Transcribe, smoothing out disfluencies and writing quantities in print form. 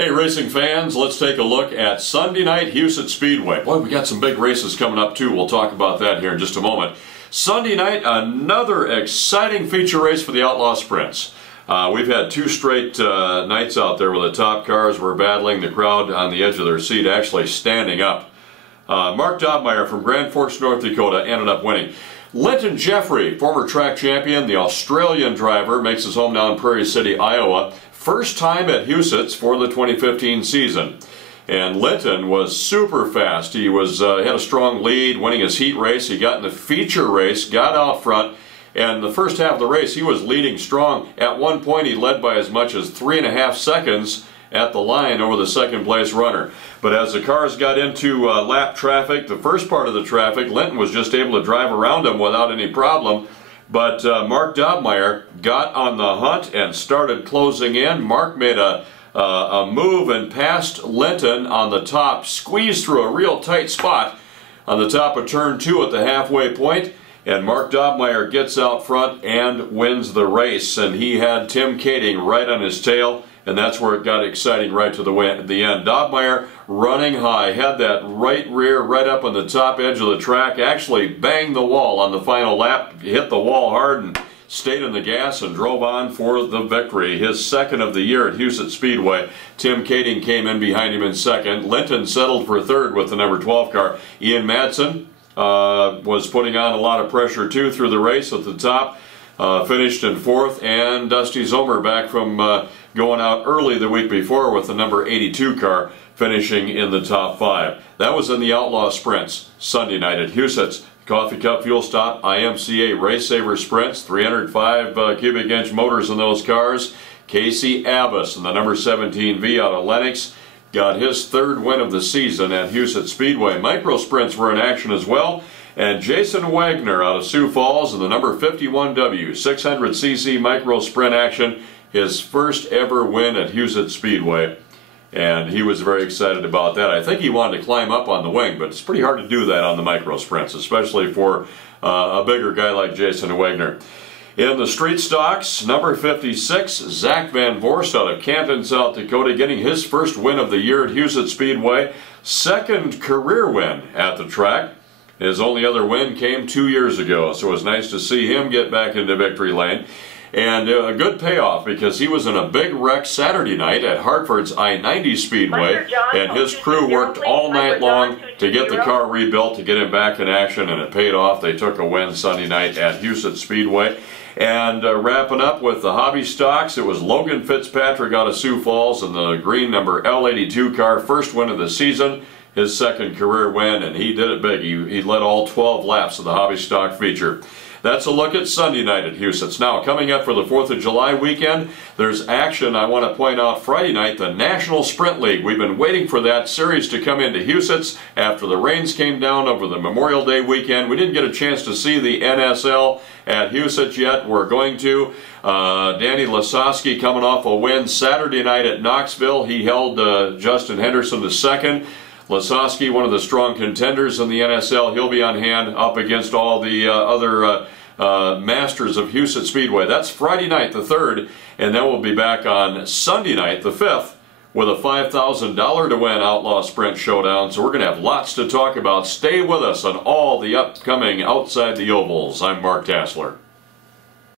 Hey racing fans, let's take a look at Sunday night Huset Speedway. Boy, we got some big races coming up too. We'll talk about that here in just a moment. Sunday night, another exciting feature race for the Outlaw Sprints. We've had two straight nights out there where the top cars were battling, the crowd on the edge of their seat actually standing up. Mark Dobmeier from Grand Forks, North Dakota ended up winning. Linton Jeffrey, former track champion, the Australian driver, makes his home now in Prairie City, Iowa. First time at Huset's for the 2015 season. And Linton was super fast. He had a strong lead, winning his heat race. He got in the feature race, got out front, and the first half of the race he was leading strong. At one point he led by as much as 3.5 seconds at the line over the second place runner. But as the cars got into lap traffic, the first part of the traffic, Linton was just able to drive around them without any problem. But Mark Dobmeier got on the hunt and started closing in. Mark made a move and passed Linton on the top, squeezed through a real tight spot on the top of turn 2 at the halfway point, and Mark Dobmeier gets out front and wins the race. And he had Tim Kading right on his tail, and that's where it got exciting right to the end. Dobmeier running high, had that right rear right up on the top edge of the track, actually banged the wall on the final lap, hit the wall hard and stayed in the gas and drove on for the victory. His second of the year at Huset Speedway. Tim Kading came in behind him in second. Linton settled for third with the number 12 car. Ian Madsen was putting on a lot of pressure too through the race at the top. Finished in fourth, and Dusty Zomer back from going out early the week before with the number 82 car, finishing in the top 5. That was in the Outlaw Sprints Sunday night at Huset's. Coffee Cup Fuel Stop IMCA Race Saver Sprints, 305 cubic inch motors in those cars. Casey Abbas in the number 17V out of Lenox got his third win of the season at Huset Speedway. Micro Sprints were in action as well. And Jason Wagner out of Sioux Falls in the number 51W 600cc micro sprint action, his first ever win at Huset Speedway. And he was very excited about that. I think he wanted to climb up on the wing, but it's pretty hard to do that on the micro sprints, especially for a bigger guy like Jason Wagner. In the street stocks, number 56, Zach Van Voorst out of Canton, South Dakota, getting his first win of the year at Huset Speedway. Second career win at the track. His only other win came 2 years ago, so it was nice to see him get back into victory lane. And a good payoff, because he was in a big wreck Saturday night at Hartford's I-90 Speedway, and his crew worked all night long to get the car rebuilt, to get him back in action, and it paid off. They took a win Sunday night at Huset Speedway. And wrapping up with the hobby stocks, it was Logan Fitzpatrick out of Sioux Falls in the green number L82 car, first win of the season. His second career win, and he did it big. He led all 12 laps of the hobby stock feature. That's a look at Sunday night at Huset's. Now, coming up for the 4th of July weekend, there's action. I want to point out Friday night, the National Sprint League. We've been waiting for that series to come into Huset's after the rains came down over the Memorial Day weekend. We didn't get a chance to see the NSL at Huset's yet. We're going to. Danny Lasowski coming off a win Saturday night at Knoxville. He held Justin Henderson to second. Lasowski, one of the strong contenders in the NSL, he'll be on hand up against all the other masters of Huset Speedway. That's Friday night, the 3rd, and then we'll be back on Sunday night, the 5th, with a $5,000 to win Outlaw Sprint Showdown. So we're going to have lots to talk about. Stay with us on all the upcoming Outside the Ovals. I'm Mark Tassler.